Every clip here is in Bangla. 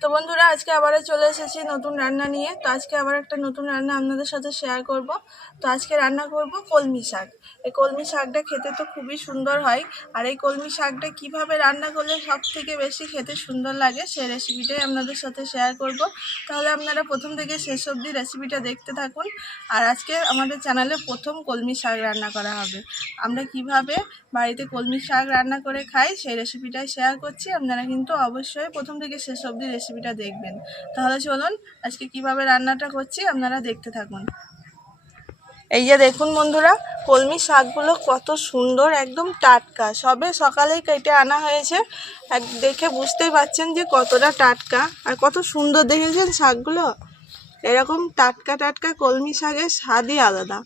তো বন্ধুরা, আজকে আবারও চলে এসেছি নতুন রান্না নিয়ে। তো আজকে আবার একটা নতুন রান্না আপনাদের সাথে শেয়ার করব। তো আজকে রান্না করব কলমি শাক। এই কলমি শাকটা খেতে তো খুবই সুন্দর হয়। আর এই কলমি শাকটা কিভাবে রান্না করলে সব থেকে বেশি খেতে সুন্দর লাগে সেই রেসিপিটাই আপনাদের সাথে শেয়ার করব। তাহলে আপনারা প্রথম থেকে শেষ অবধি রেসিপিটা দেখতে থাকুন। আর আজকে আমাদের চ্যানেলে প্রথম কলমি শাক রান্না করা হবে। আমরা কিভাবে বাড়িতে কলমি শাক রান্না করে খাই সেই রেসিপিটাই শেয়ার করছি। আপনারা কিন্তু অবশ্যই প্রথম থেকে শেষ অবধি রেসিপিটা দেখবেন। তাহলে চলুন আজকে কিভাবে রান্নাটা করছি আপনারা দেখতে থাকুন। এই যে দেখুন বন্ধুরা, কলমি শাকগুলো কত সুন্দর, একদম টাটকা, সবে সকালেই কেটে আনা হয়েছে। দেখে বুঝতেই পারছেন যে কতটা টাটকা আর কত সুন্দর, দেখেছেন শাকগুলো। এরকম টাটকা টাটকা কলমি শাকের স্বাদই আলাদা।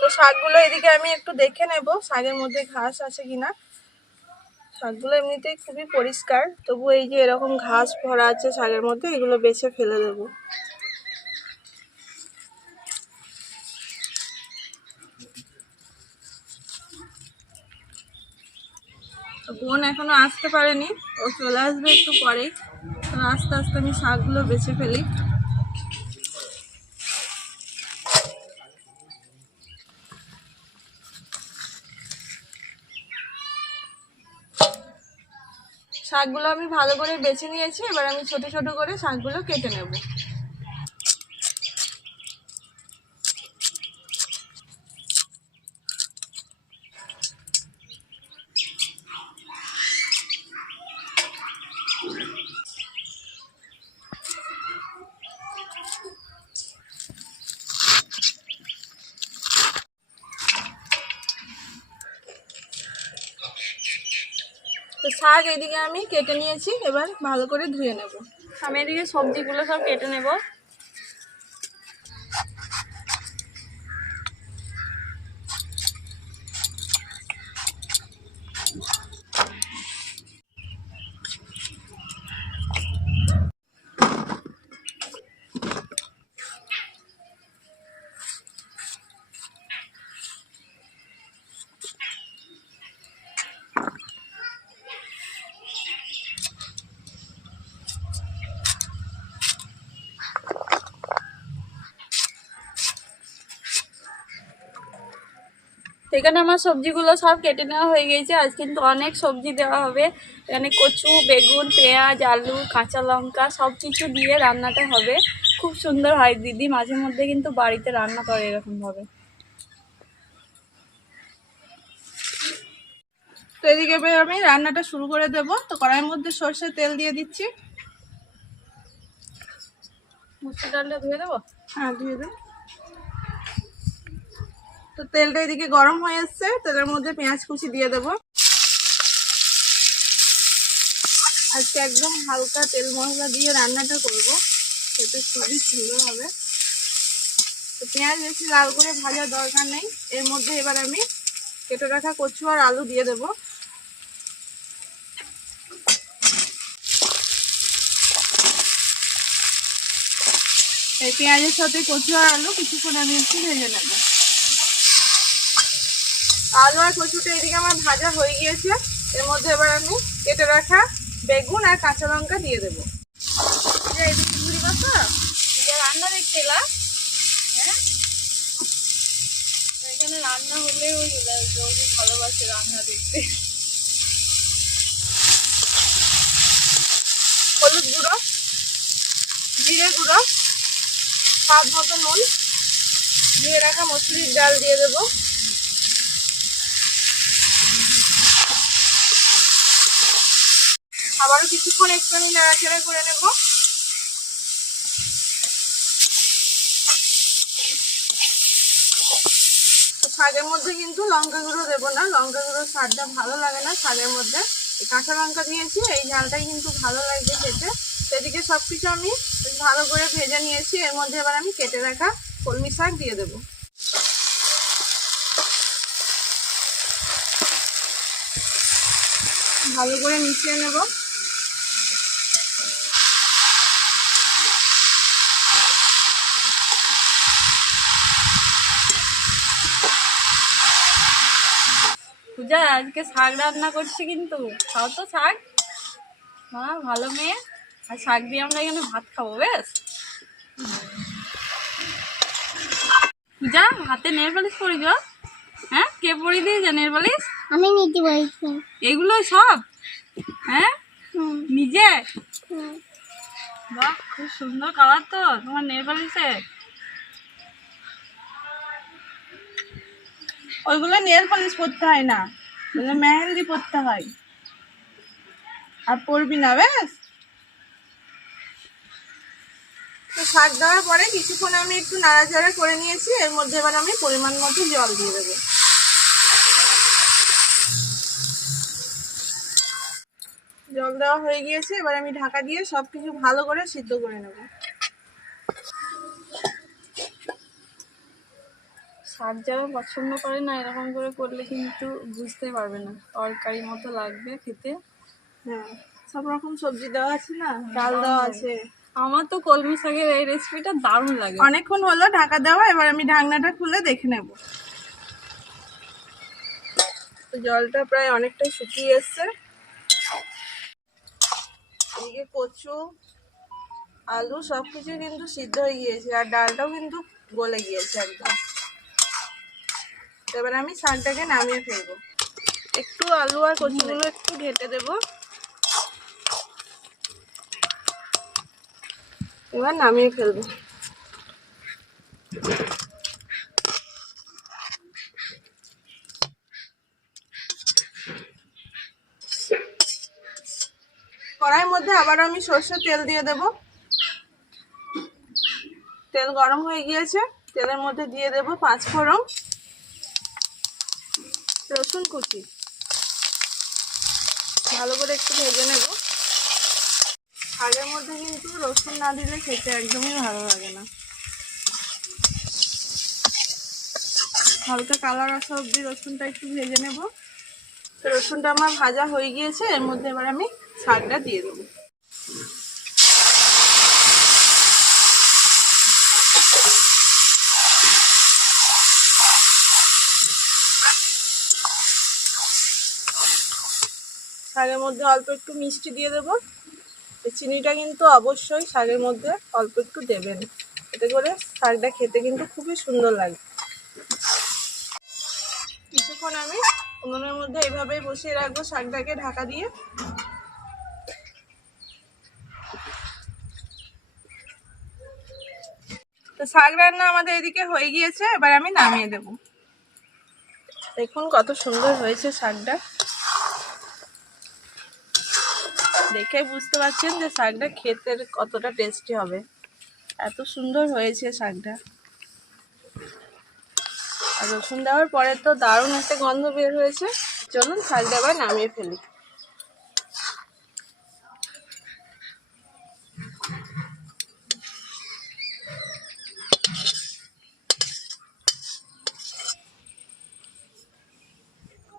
তো শাকগুলো এদিকে আমি একটু দেখে নেব শাকের মধ্যে ঘাস আছে কিনা। শাকগুলো এমনিতেই খুবই পরিষ্কার, তবু এই যে এরকম ঘাস ভরা আছে শাকের মধ্যে, এগুলো বেছে ফেলে দেব। তো বোন এখনো আসতে পারেনি, ও চলে আসবে একটু পরেই। তো আস্তে আস্তে আমি শাকগুলো বেছে ফেলি। শাকগুলো আমি ভালো করে বেছে নিয়েছি, এবার আমি ছোট ছোট করে শাকগুলো কেটে নেব। তো শাক এদিকে আমি কেটে নিয়েছি, এবার ভালো করে ধুয়ে নেব। আমি এদিকে সবজিগুলো সব কেটে নেব। এখানে আমার সবজিগুলো সব কেটে নেওয়া হয়ে গেছে। আজ কিন্তু অনেক সবজি দেওয়া হবে। এখানে কচু, বেগুন, পেঁয়াজ, আলু, কাঁচা লঙ্কা সব কিছু দিয়ে রান্নাটা হবে। খুব সুন্দর হয়। দিদি মাঝে মধ্যে কিন্তু বাড়িতে রান্না করে এরকমভাবে। তো এদিকে আমি রান্নাটা শুরু করে দেব। তো কড়াইয়ের মধ্যে সরষের তেল দিয়ে দিচ্ছি। মুসুর ডালটা ধুয়ে দেবো? হ্যাঁ, ধুয়ে দেব। তো তেলটা এদিকে গরম হয়ে এসছে, তেলের মধ্যে পেঁয়াজ কুচি দিয়ে দেবো। আজকে একদম হালকা তেল মশলা দিয়ে রান্নাটা করব, সেটা খুবই সুন্দর হবে। তো পেঁয়াজ বেশি লাল করে ভাজার দরকার নেই। এর মধ্যে এবার আমি কেটে রাখা কচু আর আলু দিয়ে দেব। এই পেঁয়াজের সাথে কচু আর আলু কিছুক্ষণ আমি একটু ভেজে নেব। আলু আর কচুটা এদিকে আমার ভাজা হয়ে গিয়েছে। এর মধ্যে এবার আমি কেটে রাখা বেগুন আর কাঁচা লঙ্কা দিয়ে দেবো। এদিকে ঘুরি মাথা রান্না দেখতে এলাম। হ্যাঁ, এখানে রান্না হলেও ভালোবাসে রান্না দেখতে। হলুদ গুঁড়ো, জিরে গুঁড়ো, স্বাদ মতো নুন, ধুয়ে রাখা মসুরির ডাল দিয়ে দেবো। আবারও কিছুক্ষণ একটু আমি নাড়াচাড়া করে নেব। শাকের মধ্যে কিন্তু লঙ্কা গুঁড়ো দেবো না, লঙ্কা গুঁড়োর স্বাদটা ভালো লাগে না শাকের মধ্যে। কাঁচা লঙ্কা দিয়েছি, এই ঝালটাই কিন্তু ভালো লাগবে খেতে। সেদিকে সবকিছু আমি ভালো করে ভেজে নিয়েছি। এর মধ্যে এবার আমি কেটে রাখা কলমি শাক দিয়ে দেবো। ভালো করে মিশিয়ে নেব। পূজা আজকে শাক রান্না করছি, কিন্তু খাও তো শাক। হ্যাঁ, ভালো মেয়ে। আর শাক দিয়ে আমরা এখানে ভাত খাবো। বেশ পূজা, হাতে নেল পালিশ পরি গো? হ্যাঁ, কে পরি দিয়েছে নেল পালিশ? আমি নিজে বলছি। এগুলো সব? হ্যাঁ, নিজে? বাহ, খুব সুন্দর কালার তো তোমার নেল পালিশে। ওইগুলো নেল পলিশ পরতে হয় না, ওগুলো মেহেন্দি পরতে হয়। আর পরবি না, বেশ। তো শাক দেওয়ার পরে কিছুক্ষণ আমি একটু নাড়াচাড়া করে নিয়েছি। এর মধ্যে এবার আমি পরিমাণ মতো জল দিয়ে দেবো। জল দেওয়া হয়ে গিয়েছে, এবার আমি ঢাকা দিয়ে সবকিছু ভালো করে সিদ্ধ করে নেব। শাক যারা পছন্দ করে না, এরকম করে করলে কিন্তু বুঝতে পারবে না, তরকারি মতো লাগবে খেতে। হ্যাঁ, সব রকম সবজি দেওয়া আছে না, ডাল দেওয়া আছে। আমার তো কলমি শাকের এই রেসিপিটা দারুণ লাগে। অনেকক্ষণ হলো ঢাকা দেওয়া, এবার আমি ঢাকনাটা খুলে দেখে নেব। তো জলটা প্রায় অনেকটাই শুকিয়ে এসছে। এদিকে কচু, আলু সবকিছু কিন্তু সিদ্ধ হয়ে গিয়েছে, আর ডালটাও কিন্তু গলে গিয়েছে একদম। এবার আমি শাকটাকে নামিয়ে ফেলবো। একটু আলু আর কচুগুলো একটু ঘেটে দেব। এবার নামিয়ে ফেলবো। কড়াইয়ের মধ্যে আবার আমি সরষের তেল দিয়ে দেব। তেল গরম হয়ে গিয়েছে, তেলের মধ্যে দিয়ে দেব 5 ফোড়ন, রসুন কুচি, ভালো করে একটু ভেজে নেব। শাকের মধ্যে কিন্তু রসুন না দিলে খেতে একদমই ভালো লাগে না। হালকা কালার আসা অবধি রসুনটা একটু ভেজে নেব। তো রসুনটা আমার ভাজা হয়ে গিয়েছে, এর মধ্যে এবার আমি শাকটা দিয়ে দেবো। শাকের মধ্যে অল্প একটু মিষ্টি দিয়ে দেবো। চিনিটা কিন্তু অবশ্যই শাকের মধ্যে অল্প একটু দেবেন, এতে করে শাকটা খেতে কিন্তু খুবই সুন্দর লাগে। কিছুক্ষণ আমি উনুনের মধ্যে এইভাবেই বসিয়ে রাখবো শাকটাকে ঢাকা দিয়ে। তো শাক রান্না আমাদের এদিকে হয়ে গিয়েছে, এবার আমি নামিয়ে দেব। দেখুন কত সুন্দর হয়েছে শাকটা, দেখে বুঝতে পারছেন যে শাকটা খেতে কতটা টেস্টি হবে। এত সুন্দর হয়েছে শাকটা, আর রসুন দেওয়ার পরে তো দারুণ একটা গন্ধ বের হয়েছে। চলুন শাকটা এবার নামিয়ে ফেলি।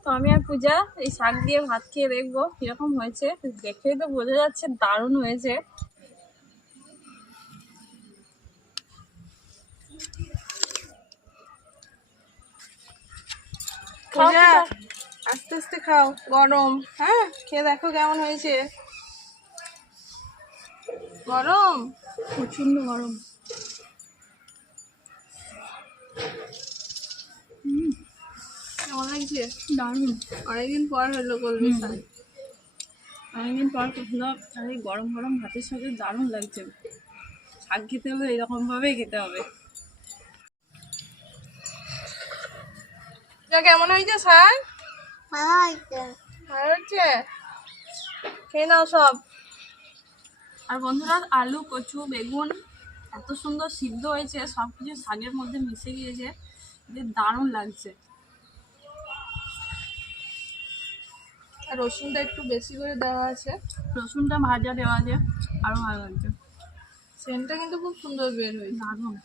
তো আমি আর পূজা এই শাক দিয়ে ভাত খেয়ে দেখবো কিরকম হয়েছে। দেখেই তো বোঝা যাচ্ছে দারুণ হয়েছে। পূজা, আস্তে আস্তে খাও, গরম। হ্যাঁ, খেয়ে দেখো কেমন হয়েছে। গরম, প্রচন্ড গরম। কেমন লাগছে? দারুণ। অনেকদিন পর হলো কলমি শাক। অনেকদিন পর হলো, আর এই গরম গরম ভাতের সাথে দারুণ লাগছে। শাক খেতে হলে এরকম ভাবেই খেতে হবে। কেমন হয়েছে শাক? ভালো হয়েছে। ভালো হচ্ছে, খেয়ে নাও সব। আর বন্ধুরা, আলু, কচু, বেগুন এত সুন্দর সিদ্ধ হয়েছে, সব কিছু শাকের মধ্যে মিশে গিয়েছে, যে দারুণ লাগছে। আর রসুনটা একটু বেশি করে দেওয়া আছে। রসুনটা ভাজা দেওয়া আছে, আরো ভালো লাগছে। সেন্টটা কিন্তু খুব সুন্দর বের হয়েছে। দারুণ।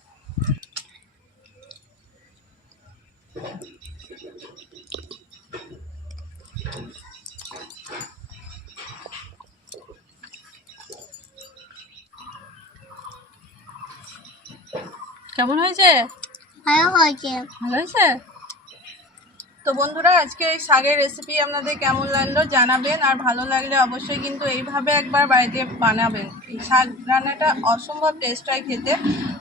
কেমন হয়েছে? ভালো হয়েছে। ভালো হয়েছে। তো তো বন্ধুরা, আজকে এই শাকের রেসিপি আপনাদের কেমন লাগলো জানাবেন, আর ভালো লাগলে অবশ্যই কিন্তু এইভাবে একবার বাড়িতে বানাবেন। এই শাক রান্নাটা অসম্ভব টেস্ট হয় খেতে,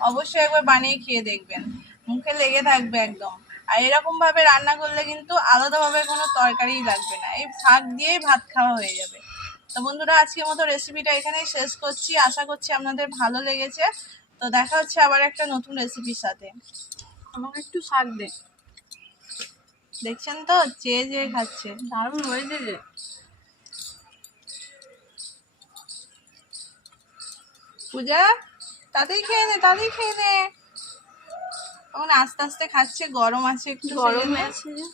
অবশ্যই একবার বানিয়ে খেয়ে দেখবেন, মুখে লেগে থাকবে একদম। আর এরকমভাবে রান্না করলে কিন্তু আলাদাভাবে কোনো তরকারিই লাগবে না, এই শাক দিয়েই ভাত খাওয়া হয়ে যাবে। তো বন্ধুরা, আজকের মতো রেসিপিটা এখানেই শেষ করছি, আশা করছি আপনাদের ভালো লেগেছে। তো দেখা হচ্ছে আবার একটা নতুন রেসিপির সাথে। আমাকে একটু শাক দে। দেখছেন তো, চেয়ে চেয়ে খাচ্ছে। দারুণ হয়েছে যে। পূজা, তাড়াতাড়ি খেয়ে নে, তাড়াতাড়ি খেয়ে নে। এখন আস্তে আস্তে খাচ্ছে, গরম আছে একটু, গরম সেজন্য। হয়েছে যে।